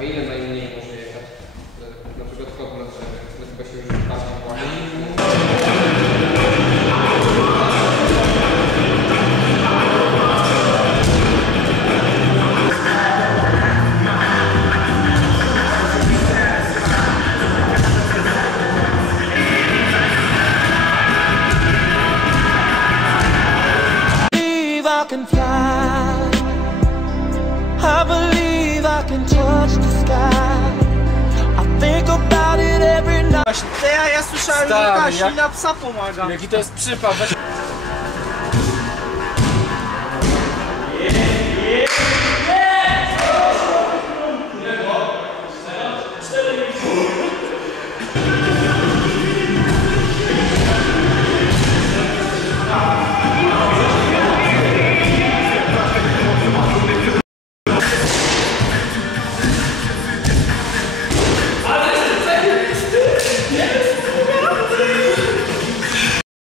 A ile najmniej może jechać? Na przykład chyba się już I can fly. I believe I can. Właśnie, ja, ja słyszałem, Stary, że ta jak... ślina psa pomaga. Jaki to jest przypał.